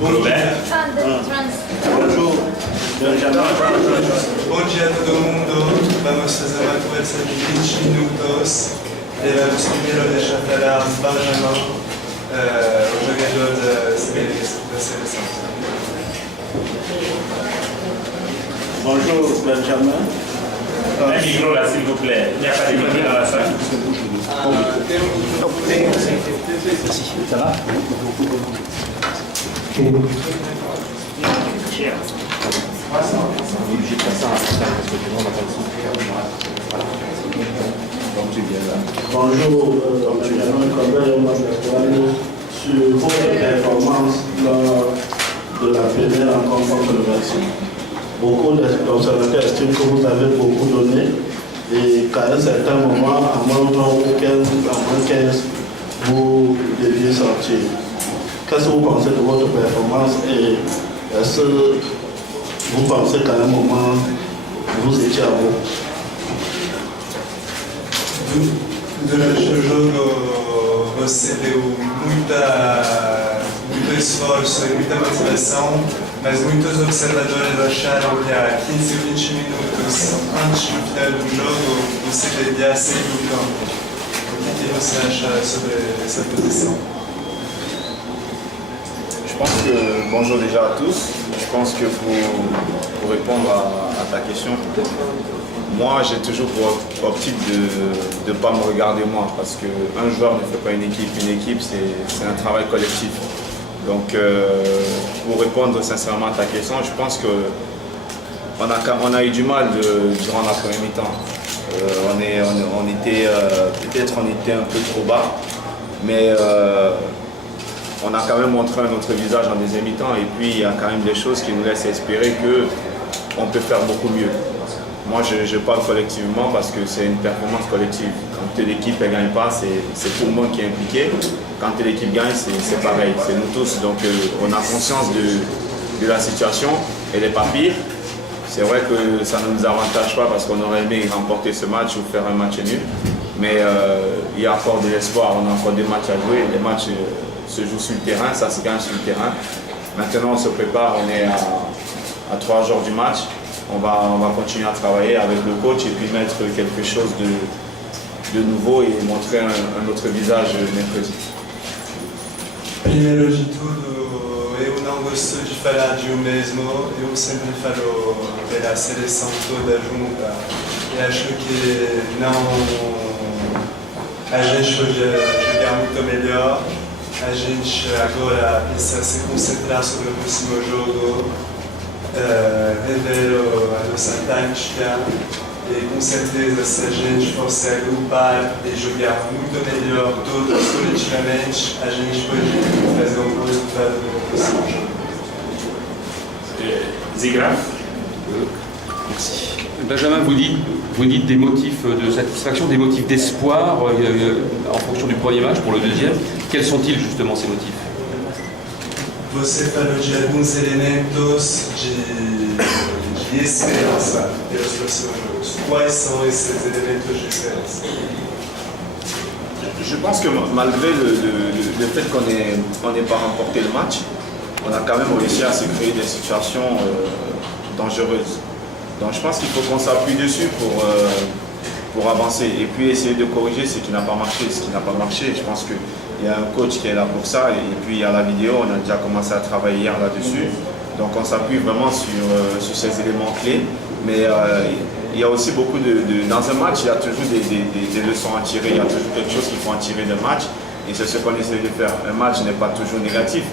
Robert. Bonjour. Bom dia a todo mundo. Vamos fazer uma conversa de 20 minutos e vamos primeiro deixar falar Benjamin, o jogador da seleção. Bonjour Benjamin. Un micro là s'il vous plaît. Il n'y a pas de micro dans la salle. Ça va? Bonjour, Benjamin Colbert, sur votre performance lors de la première rencontre contre le Mexique. Beaucoup d'observateurs estiment que vous avez beaucoup donné et qu'à un certain moment, à moins 20 ou 15, vous deviez sortir. Qu'est-ce que vous pensez de votre performance et est-ce que vous pensez qu'à un moment, vous étiez à bout? Durante o jogo você deu muito esforço e muita motivação, mas muitos observadores acharam que há 15 ou 20 minutos antes do final do jogo você devia sair do campo. O que você acha sobre essa posição? Je pense que, bonjour déjà à tous, je pense que pour répondre à ta question, moi j'ai toujours pour optique de ne pas me regarder moi, parce qu'un joueur ne fait pas une équipe c'est un travail collectif. Donc pour répondre sincèrement à ta question, je pense qu'on a eu du mal durant la première mi-temps. Peut-être on était un peu trop bas, mais on a quand même montré un autre visage en deuxième mi-temps et puis il y a quand même des choses qui nous laissent espérer qu'on peut faire beaucoup mieux. Moi je parle collectivement parce que c'est une performance collective. Quand l'équipe ne gagne pas, c'est tout le monde qui est impliqué. Quand l'équipe gagne, c'est pareil, c'est nous tous. Donc on a conscience de la situation, elle n'est pas pire. C'est vrai que ça ne nous avantage pas parce qu'on aurait aimé remporter ce match ou faire un match nul. Mais il y a encore de l'espoir, on a encore des matchs à jouer. Les matchs se jouent sur le terrain, ça se gagne sur le terrain. Maintenant on se prépare, on est à 3 jours du match. On va continuer à travailler avec le coach et puis mettre quelque chose de nouveau et montrer un autre visage mercredi. Primeiro de tudo, eu não gosto de falar de eu mesmo, eu sempre falo pela seleção toda junta e acho que a gente pode jogar muito melhor, a gente agora precisa se concentrar sobre o próximo jogo, rever a nossa tática e com certeza se a gente fosse agrupar e jogar muito melhor todos coletivamente, a gente pode fazer um bom resultado no próximo jogo. Zigra. Merci. Benjamin, vous dites des motifs de satisfaction, des motifs d'espoir en fonction du premier match pour le deuxième. Quels sont-ils justement ces motifs? Você falou de alguns elementos de esperança pelos próximos jogos. Quais são esses elementos de esperança? Je pense que malgré le fait qu'on n'ait pas remporté le match, on a quand même réussi à se créer des situations dangereuses. Donc je pense qu'il faut qu'on s'appuie dessus pour avancer et puis essayer de corriger ce qui n'a pas marché. Ce qui n'a pas marché, je pense qu'il y a un coach qui est là pour ça et puis il y a la vidéo, on a déjà commencé à travailler hier là-dessus. Donc on s'appuie vraiment sur ces éléments clés. Mais il y a aussi beaucoup dans un match, il y a toujours des leçons à tirer, il y a toujours quelque chose qu'il faut en tirer d'un match et c'est ce qu'on essaie de faire. Un match n'est pas toujours négatif.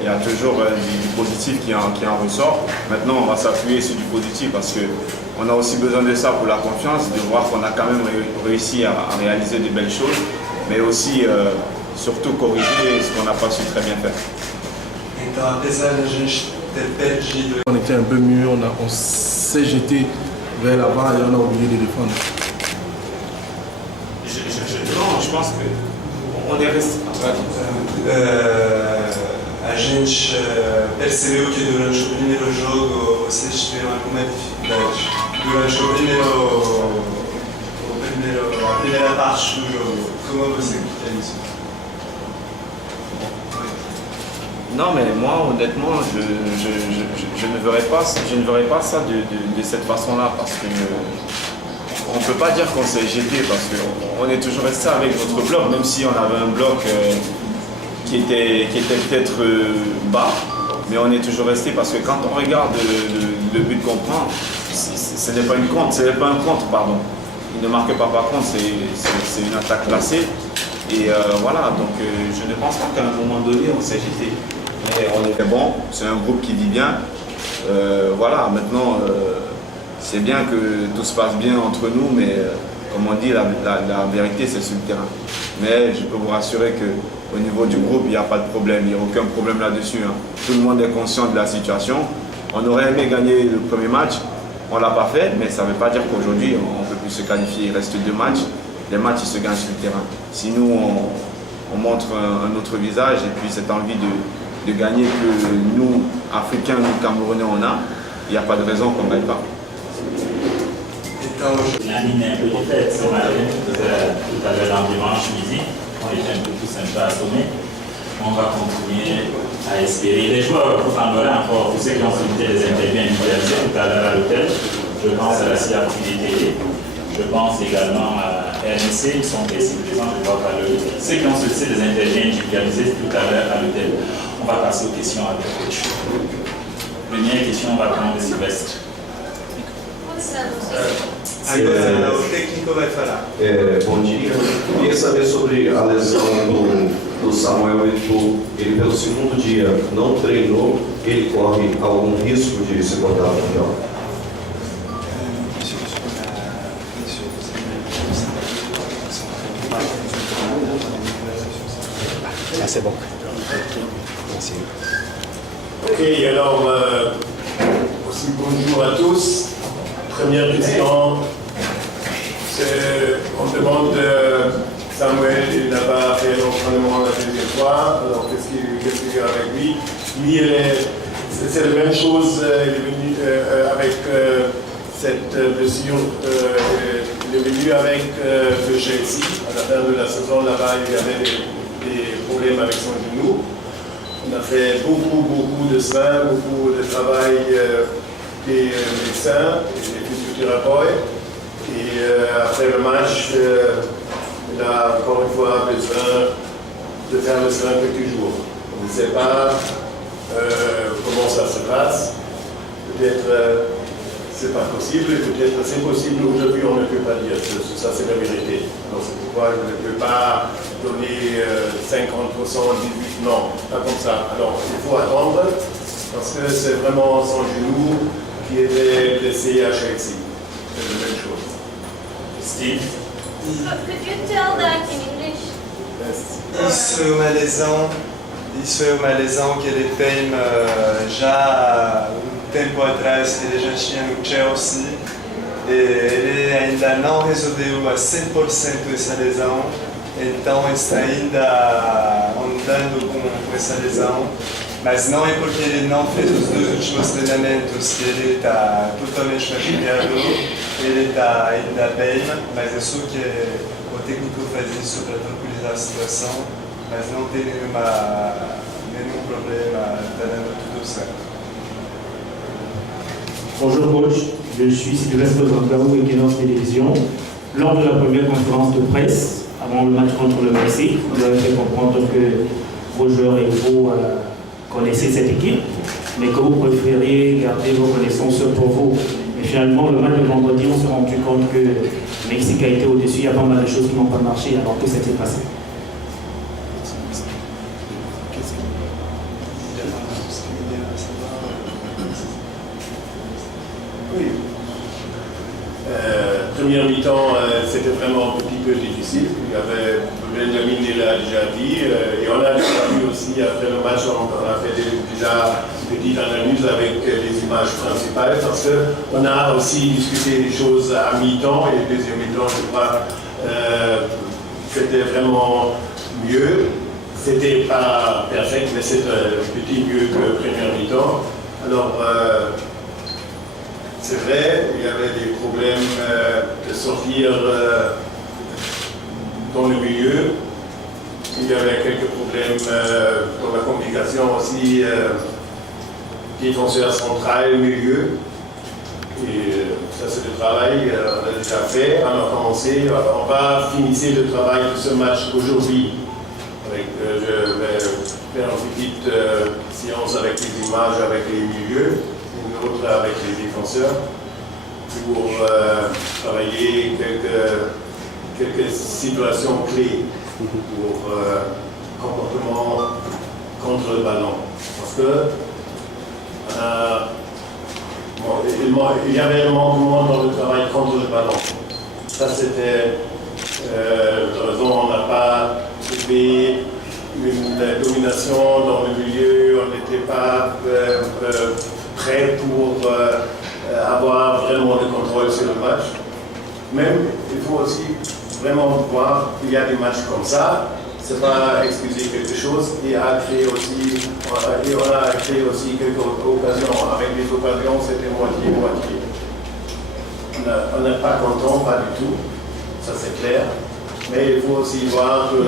Il y a toujours du positif qui en ressort. Maintenant, on va s'appuyer sur du positif parce qu'on a aussi besoin de ça pour la confiance, de voir qu'on a quand même réussi à réaliser de belles choses, mais aussi, surtout, corriger ce qu'on n'a pas su très bien faire. On était un peu mieux, on s'est jeté vers l'avant et on a oublié de défendre. Non, je pense qu'on est resté. A gente percebeu que durante o primeiro jogo vocês tiveram alguma dificuldade. Durante a primeira parte do jogo, como você quer isso? Non, mais moi, honnêtement, je ne verrais pas ça de cette façon-là, parce que on ne peut pas dire qu'on s'est jeté, parce qu'on est toujours resté avec notre bloc, même si on avait un bloc qui était peut-être bas, mais on est toujours resté, parce que quand on regarde le but qu'on prend, ce n'est pas un contre, pardon. Il ne marque pas par contre, c'est une attaque placée. Et voilà, donc je ne pense pas qu'à un moment donné, on s'est jeté. Mais on était bon, c'est un groupe qui vit bien. Voilà, maintenant, c'est bien que tout se passe bien entre nous, mais comme on dit, la vérité, c'est sur le terrain. Mais je peux vous rassurer qu'au niveau du groupe, il n'y a pas de problème, il n'y a aucun problème là-dessus. Hein. Tout le monde est conscient de la situation. On aurait aimé gagner le premier match, on ne l'a pas fait, mais ça ne veut pas dire qu'aujourd'hui, on ne peut plus se qualifier. Il reste 2 matchs, les matchs, ils se gagnent sur le terrain. Si nous, on montre un autre visage et puis cette envie de gagner que nous, Africains, nous, Camerounais, on a, il n'y a pas de raison qu'on ne gagne pas. La ligne est un peu défaite ce matin, tout à l'heure en dimanche midi, on était un peu tous un peu assommés. On va continuer à espérer. Les joueurs, pour Angola encore, tous ceux qui ont sollicité des interviews individualisées tout à l'heure à l'hôtel, je pense à la CIAPTD, je pense également à RNC, ils sont ici présents, je ne vois pas le. Ceux qui ont sollicité des interviews individualisées tout à l'heure à l'hôtel. On va passer aux questions avec le coach. Première question, on va prendre Sylvestre. Agora o técnico vai falar. Bom dia. Queria saber sobre a lesão do Samuel Eto'o. Ele, pelo segundo dia, não treinou. Ele corre algum risco de se cortar no mundial? Ah, c'est bon. Merci. Ok, alors, aussi bonjour à tous. Première question, on demande Samuel, il n'a pas fait l'entraînement la deuxième fois, alors qu'est-ce qu'il y a avec lui? Lui, c'est la même chose, il est venu avec cette blessure, il est venu avec le Chelsea. À la fin de la saison, là-bas, il y avait des problèmes avec son genou. On a fait beaucoup de soins, beaucoup de travail des médecins, des physiothérapeutes. Et après le match, il a encore une fois besoin de faire le soin quelques jours. On ne sait pas comment ça se passe. Peut-être c'est pas possible, peut-être c'est possible. Aujourd'hui, on ne peut pas dire que ça c'est la vérité. Donc c'est pourquoi je ne peux pas donner 50%, 18%, non, pas comme ça. Alors il faut attendre parce que c'est vraiment son genou qui était blessé à Chelsea. C'est la même chose. Steve. Could you tell that in English? Isso é uma lesão que ele tem já um tempo atrás, que ele já tinha no Chelsea. E ele ainda não resolveu a 100% essa lesão, então está ainda andando com essa lesão. Mas não é porque ele não fez os 2 últimos treinamentos que ele está totalmente machucado, ele está ainda bem, mas é só que o técnico faz isso para tranquilizar a situação, mas não tem nenhum problema, está dando tudo certo. Bonjour coach, je suis Sylvestre Zankaou et Guénos Télévision. Lors de la première conférence de presse, avant le match contre le Messi, vous avez fait comprendre que vos joueurs et vous connaissez cette équipe, mais que vous préférez garder vos connaissances pour vous. Et finalement, le match de vendredi, on s'est rendu compte que le Mexique a été au-dessus, il y a pas mal de choses qui n'ont pas marché, alors que c'était passé. Oui. Première mi-temps, c'était vraiment un petit peu difficile. Il y avait Benjamin, il a déjà dit, et on a déjà vu aussi après le match, on a fait déjà une petite analyse avec les images principales, parce qu'on a aussi discuté des choses à mi-temps, et deuxième mi-temps, je crois, c'était vraiment mieux. C'était pas perfect, mais c'était un petit mieux que première mi-temps. Alors, c'est vrai, il y avait des problèmes de sortir dans le milieu. il y avait quelques problèmes pour la communication aussi, défenseur central, milieu. Et ça, c'est le travail qu'on a déjà fait. On a commencé, on va finir le travail de ce match aujourd'hui. Je vais faire une petite séance avec les images, avec les milieux, une autre avec les défenseurs, pour travailler quelques situations clés pour comportement contre le ballon. Parce que il y avait un manquement dans le travail contre le ballon. Ça, c'était la raison. On n'a pas trouvé une domination dans le milieu. On n'était pas prêt pour avoir vraiment le contrôle sur le match. Même, il faut aussi vraiment voir qu'il y a des matchs comme ça. C'est pas excuser quelque chose. On a créé aussi quelques occasions. Avec les occasions, c'était moitié-moitié. On n'est pas content, pas du tout. Ça, c'est clair. Mais il faut aussi voir que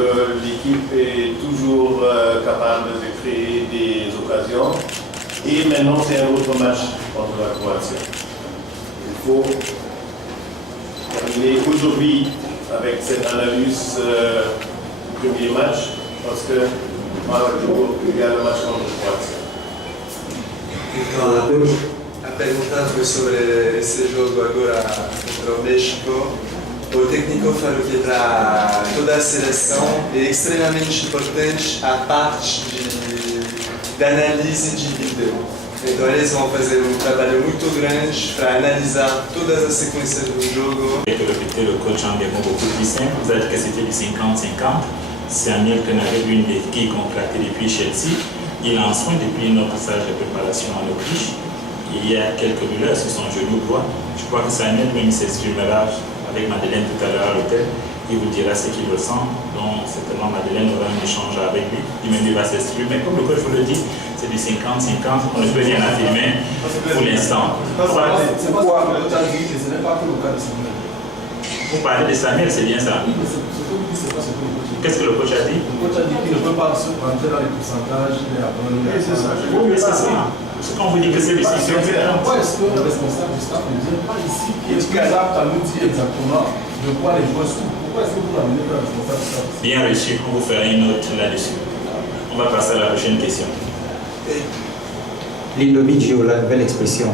l'équipe est toujours capable de créer des occasions. Et maintenant, c'est un autre match contre la Croatie. Il faut terminer aujourd'hui avec cette analyse du premier match, parce que il y a le match contre la Croacia. Então, a pergunta foi sobre esse jogo agora contra o México. O técnico falou que para toda a seleção é extremamente importante a parte de análise de vídeo. Então eles vão fazer trabalho muito grande para analisar todas as sequências do jogo. Avec le coach en démon beaucoup plus simple, vous avez dit que c'était du 50-50. Samuel Canary, l'une des équipes contractées depuis Chelsea, il en soin depuis notre passage de préparation en Autriche. Il y a quelques douleurs sur son genou droit. Je crois que Samuel, même s'exprimera avec Madeleine tout à l'heure à l'hôtel, il vous dira ce qu'il ressent. Donc certainement Madeleine aura un échange avec lui. Lui-même il va s'exprimer. Mais comme le coach vous le dit, c'est du 50-50. On ne peut rien affirmer pour l'instant. C'est pourquoi le coach a dit que ce n'est pas que le cas de Samuel. Vous parlez de Samuel, c'est bien ça? Oui, mais ce que vous dites, c'est pas ce que le coach a dit. Qu'est-ce que le coach a dit? Le coach a dit qu'il ne peut pas se rentrer dans les pourcentages et après. Oui, c'est ça. Oui, mais c'est ça. Quand on vous dit que c'est des décisions différentes. Pourquoi est-ce que le responsable du staff ne vient pas ici qui est plus apte à nous dire exactement de quoi les joueurs sont? Pourquoi est-ce que vous n'amenez pas le responsable du staff? Bien reçu, on vous fera une note là-dessus. On va passer à la prochaine question. L'indomie la nouvelle expression.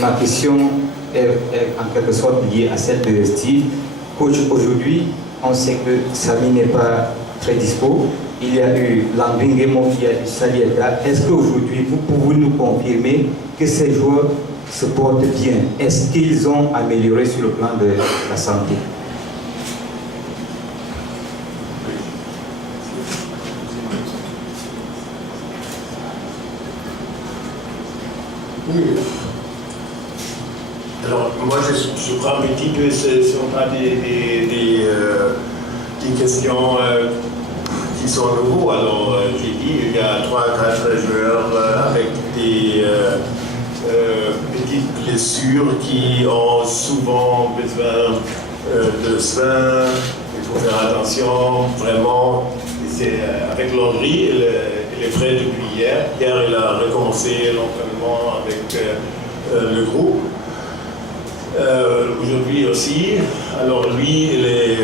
Ma question est en quelque sorte liée à celle de Steve. Coach, aujourd'hui, on sait que Samy n'est pas très dispo. Il y a eu Landringemo, il y a eu Salieta. Est-ce qu'aujourd'hui, vous pouvez nous confirmer que ces joueurs se portent bien? Est-ce qu'ils ont amélioré sur le plan de la santé? Oui. Alors, moi, je crois un petit peu, ce ne sont pas des questions qui sont nouveaux. Alors, j'ai dit, il y a 3-4 joueurs avec des petites blessures qui ont souvent besoin de soins. Il faut faire attention, vraiment. C'est avec Landry, il est frais depuis hier. Hier, il a recommencé l'entraînement avec le groupe. Aujourd'hui aussi. Alors lui, il est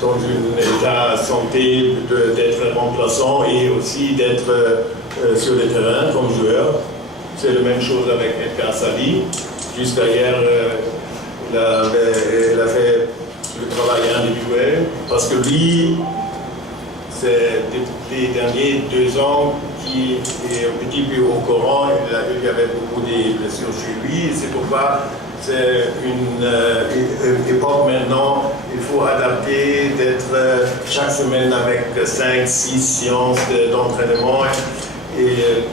dans un état de santé d'être remplaçant et aussi d'être sur le terrain comme joueur. C'est la même chose avec Edgar Sali. Juste hier, il a fait le travail individuel parce que lui, c'est les derniers 2 ans qui est un petit peu au courant. Il y avait beaucoup de blessures chez lui. C'est pourquoi c'est une époque maintenant, il faut adapter, d'être chaque semaine avec 5-6 séances d'entraînement. Et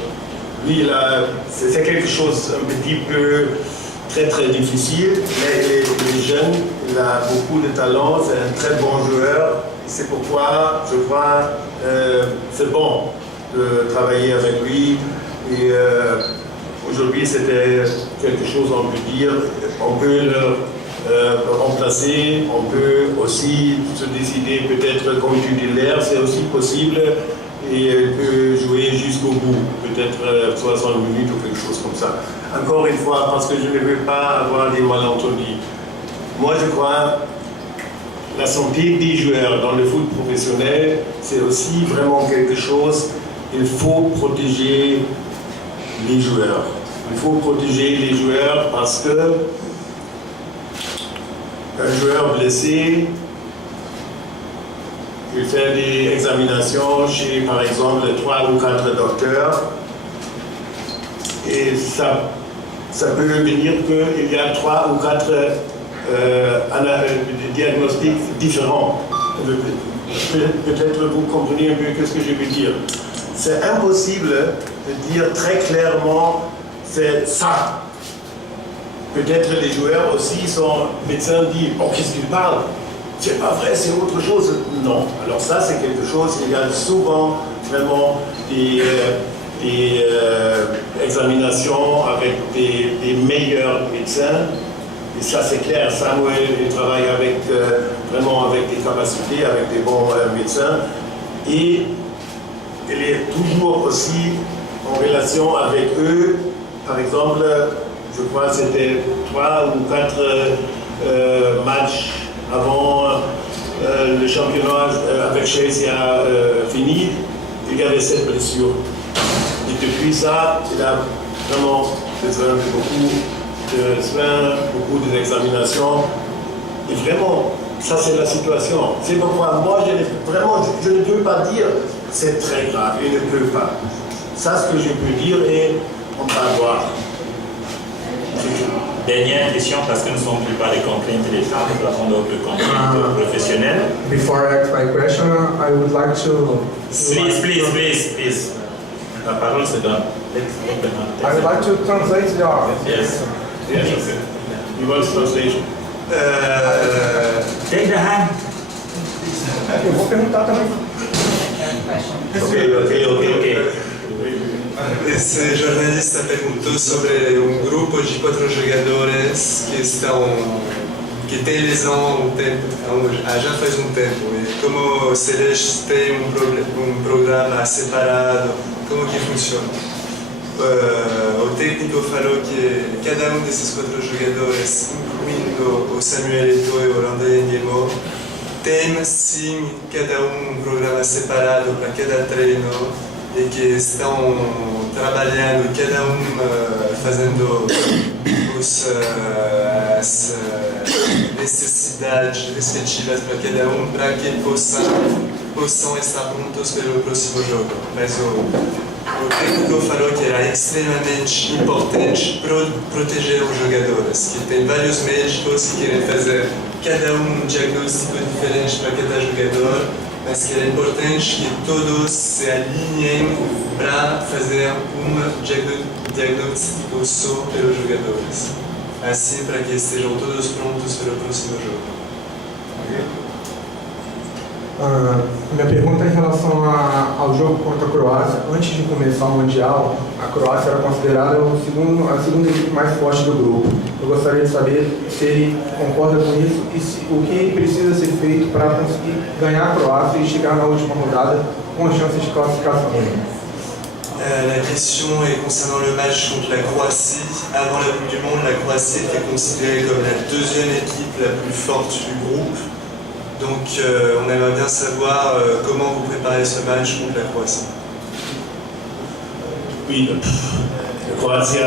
lui, c'est quelque chose un petit peu très difficile, mais il est jeune, il a beaucoup de talent, c'est un très bon joueur. C'est pourquoi je crois c'est bon de travailler avec lui. Et aujourd'hui, c'était quelque chose, on peut dire, on peut leur remplacer. On peut aussi se décider, peut-être, comme tu dis, l'air, c'est aussi possible, et elle peut jouer jusqu'au bout, peut-être 60 minutes ou quelque chose comme ça. Encore une fois, parce que je ne veux pas avoir des malentendus. Moi, je crois la santé des joueurs dans le foot professionnel, c'est aussi vraiment quelque chose. Il faut protéger les joueurs. Il faut protéger les joueurs parce que un joueur blessé, il fait des examinations chez, par exemple, 3 ou 4 docteurs, et ça peut venir qu'il y a 3 ou 4 diagnostics différents. Peut-être vous comprenez un peu ce que je veux dire. C'est impossible de dire très clairement c'est ça. Peut-être les joueurs aussi sont médecins disent oh qu'est-ce qu'ils parlent? C'est pas vrai, c'est autre chose. Non. Alors ça c'est quelque chose, il y a souvent vraiment des examinations avec des meilleurs médecins. Et ça c'est clair, Samuel il travaille avec, vraiment avec des capacités, avec des bons médecins. Et il est toujours aussi en relation avec eux. Par exemple, je crois que c'était 3 ou 4 matchs avant le championnat avec Chelsea a fini. Il y avait cette blessure. Et depuis ça, il a vraiment besoin de beaucoup de soins, beaucoup d'examinations. Et vraiment, ça c'est la situation. C'est pourquoi moi, je ne peux pas dire c'est très grave, je ne peux pas. Ça, ce que je peux dire, et on va voir. Dernière question, parce que nous ne sommes plus par les contraintes de l'État, nous avons d'autres contraintes professionnelles. Before I ask my question, I would like to... Please. La parole se donne. I would like to translate your... Yes. You want translation? Take the hand. Eu vou perguntar também. Ok. Esse jornalista perguntou sobre grupo de 4 jogadores que tem lesão há um tempo, já faz um tempo. E como se eles têm programa separado, como que funciona? O técnico falou que cada desses 4 jogadores, incluindo o Samuel Eto'o e o Landry Nguemo, tem sim cada programa separado para cada treino e que estão trabalhando, cada fazendo as necessidades respectivas para cada para que possam estar prontos para o próximo jogo. Mas o técnico falou que era extremamente importante proteger os jogadores, que tem vários médicos que querem fazer cada diagnóstico diferente para cada jogador, mas que é importante que todos se alinhem para fazer diagnóstico só pelos jogadores, assim para que estejam todos prontos para o próximo jogo. Okay? Minha pergunta é em relação ao jogo contra a Croácia. Antes de começar o Mundial, a Croácia era considerada a segunda equipe mais forte do grupo. Eu gostaria de saber se ele concorda com isso e o que precisa ser feito para conseguir ganhar a Croácia e chegar na última rodada com chances de classificação. La question est concernant le match contre la Croatie. Avant la Coupe du Monde, la Croatie était considérée comme la deuxième équipe la plus forte du groupe. Donc on aimerait bien savoir comment vous préparez ce match contre la Croatie. Oui, la Croatie,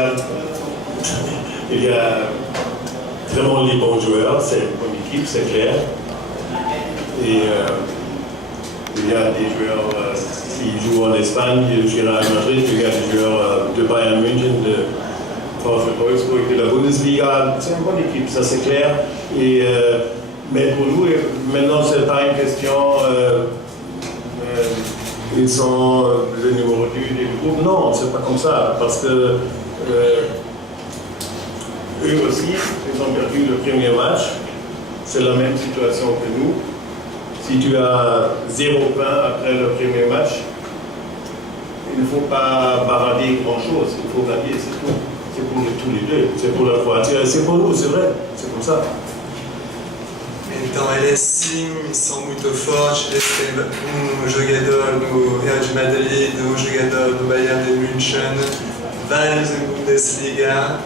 il y a vraiment les bons joueurs, c'est une bonne équipe, c'est clair. Et il y a des joueurs, s'ils jouent en Espagne, du Real Madrid, il y a des joueurs de Bayern München, de VfL Wolfsburg, de la Bundesliga, c'est une bonne équipe, ça c'est clair. Et mais pour nous, maintenant, ce n'est pas une question, ils sont le numéro 2 du groupe. Non, c'est pas comme ça, parce que eux aussi, ils ont perdu le premier match. C'est la même situation que nous. Si tu as 0 points après le premier match, il ne faut pas barader grand-chose, il faut gagner, c'est tout. C'est pour tous les deux, c'est pour la Croatie, c'est pour nous, c'est vrai, c'est comme ça. Então eles sim são muito fortes, eles têm jogador no Real de Madrid, jogador no Bayern de München, vários em Bundesliga.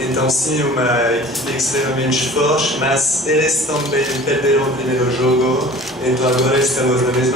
Então sim, uma equipe extremamente forte, mas eles também perderam o primeiro jogo, então agora estamos na mesma